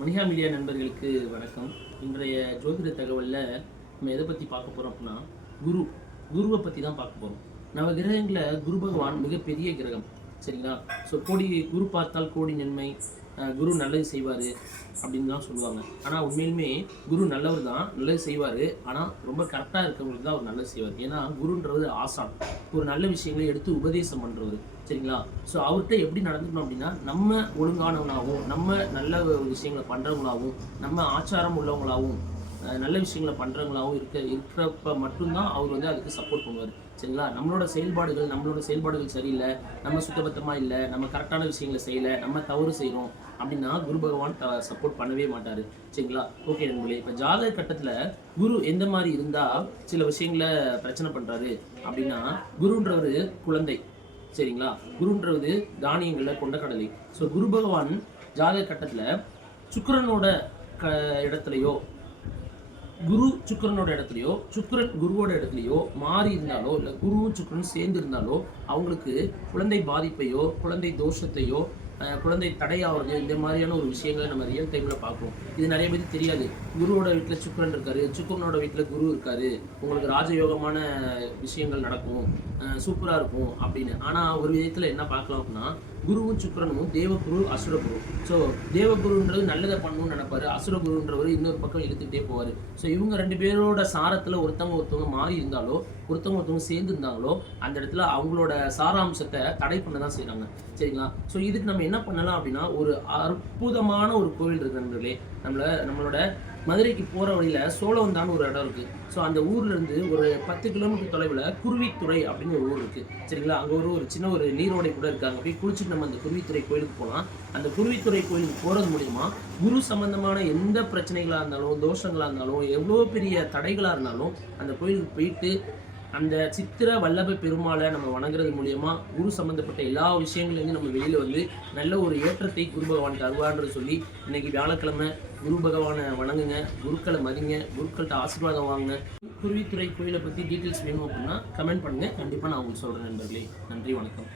Manika media நண்பர்களுக்கு வணக்கம். இன்றைய ஜோதிட தகவலில் நம்ம எதை பற்றி பார்க்க போகிறோம் அப்படின்னா குருவை பற்றி தான் பார்க்க போகிறோம். நம்ம கிரகங்களில் குரு பகவான் மிகப்பெரிய கிரகம், சரிங்களா? ஸோ குரு பார்த்தால் கோடி நன்மை, குரு நல்லது செய்வார் அப்படின்னு தான் சொல்லுவாங்க. ஆனால் உண்மையிலுமே குரு நல்லவர் தான், நல்லது செய்வார். ஆனால் ரொம்ப கரெக்டாக இருக்கவங்களுக்கு தான் அவர் நல்லது செய்வார். ஏன்னா குருன்றது ஆசான், ஒரு நல்ல விஷயங்களை எடுத்து உபதேசம் பண்ணுறவர், சரிங்களா? ஸோ அவர்கிட்ட எப்படி நடந்துக்கணும் அப்படின்னா, நம்ம ஒழுங்கானவனாகவும், நம்ம நல்ல விஷயங்களை பண்ணுறவங்களாகவும், நம்ம ஆச்சாரம் உள்ளவங்களாகவும், நல்ல விஷயங்களை பண்ணுறவங்களாகவும் இருக்கிறப்ப மட்டும்தான் அவர் வந்து அதுக்கு சப்போர்ட் பண்ணுவார், சரிங்களா? நம்மளோட செயல்பாடுகள் சரியில்லை, நம்ம சுத்தபத்தமாக இல்லை, நம்ம கரெக்டான விஷயங்களை செய்யலை, நம்ம தவறு செய்கிறோம் அப்படின்னா குரு பகவான் சப்போர்ட் பண்ணவே மாட்டார், சரிங்களா? ஓகே நண்பர்களே, இப்போ ஜாதக கட்டத்தில் குரு எந்த மாதிரி இருந்தால் சில விஷயங்களை பிரச்சனை பண்ணுறாரு அப்படின்னா, குருன்றவர் குழந்தை, சரிங்களா? குருன்றது தானியங்களில் கொண்டக்கடலை. ஸோ குரு பகவான் ஜாதக கட்டத்தில் சுக்கிரனோட இடத்துலையோ, சுக்கிரனோட இடத்துலையோ, சுக்கிரன் குருவோட இடத்துலையோ மாறி இருந்தாலோ, இல்லை குருவும் சுக்கிரனும் சேர்ந்து இருந்தாலோ அவங்களுக்கு குழந்தை பாதிப்பையோ, குழந்தை தோஷத்தையோ, குழந்தை தடையாவது, இந்த மாதிரியான ஒரு விஷயங்களை நம்ம ரியல் டைமில் பார்ப்போம். இது நிறைய பேருக்கு தெரியாது. குருவோட வீட்டில் சுக்கிரன் இருக்காரு, சுக்கிரனோட வீட்டில் குரு இருக்காரு, உங்களுக்கு ராஜயோகமான விஷயங்கள் நடக்கும், சூப்பராக இருக்கும் அப்படின்னு. ஆனால் ஒரு விதத்தில் என்ன பார்க்கலாம் அப்படின்னா, குருவும் சுக்கிரனும் தேவகுரு அசுரகுரு. ஸோ தேவகுருன்றது நல்லதை பண்ணணும்னு நினைப்பாரு, அசுரகுருன்றவர் இன்னொரு பக்கம் இழுத்துக்கிட்டே போவார். ஸோ இவங்க ரெண்டு பேரோட சாரத்தில் ஒருத்தவங்க மாறி இருந்தாலோ, ஒருத்தவங்க சேர்ந்து இருந்தாங்களோ, அந்த இடத்துல அவங்களோட சாராம்சத்தை தடை பண்ண தான் செய்கிறாங்க, சரிங்களா? ஸோ இதுக்கு நம்ம என்ன பண்ணலாம் அப்படின்னா, ஒரு அற்புதமான ஒரு கோவில் இருக்கு நண்பர்களே. நம்மளோட மதுரைக்கு போகிற வழியில் சோழவந்தான்னு ஒரு இடம் இருக்குது. ஸோ அந்த ஊர்லேருந்து ஒரு 10 கிலோமீட்டர் தொலைவில் குருவித்துறை அப்படின்னு ஒரு ஊர் இருக்குது, சரிங்களா? அங்கே ஒரு சின்ன ஒரு நீரோடை கூட இருக்காங்க. போய் குளிச்சுட்டு நம்ம அந்த குருவித்துறை கோயிலுக்கு போகலாம். அந்த குருவித்துறை கோயிலுக்கு போகிறது மூலிமா குரு சம்பந்தமான எந்த பிரச்சனைகளாக இருந்தாலும், தோஷங்களாக இருந்தாலும், எவ்வளோ பெரிய தடைகளாக இருந்தாலும் அந்த கோயிலுக்கு போயிட்டு அந்த சித்திர வல்லப பெருமாளை நம்ம வணங்குறது மூலியமா குரு சம்பந்தப்பட்ட எல்லா விஷயங்கள்லேருந்து நம்ம வெளியில் வந்து நல்ல ஒரு ஏற்றத்தை குரு பகவான் தருவார்னு சொல்லி, இன்னைக்கு வியாழக்கிழமை குரு பகவானை வணங்குங்க, குருக்களை மதிங்க, குருக்கள்கிட்ட ஆசீர்வாதம் வாங்குங்க. குருவித்துறை கோயிலை பற்றி டீட்டெயில்ஸ் வேணும் அப்படின்னா கமெண்ட் பண்ணுங்கள், கண்டிப்பாக நான் உங்களுக்கு சொல்கிறேன் நண்பர்களே. நன்றி, வணக்கம்.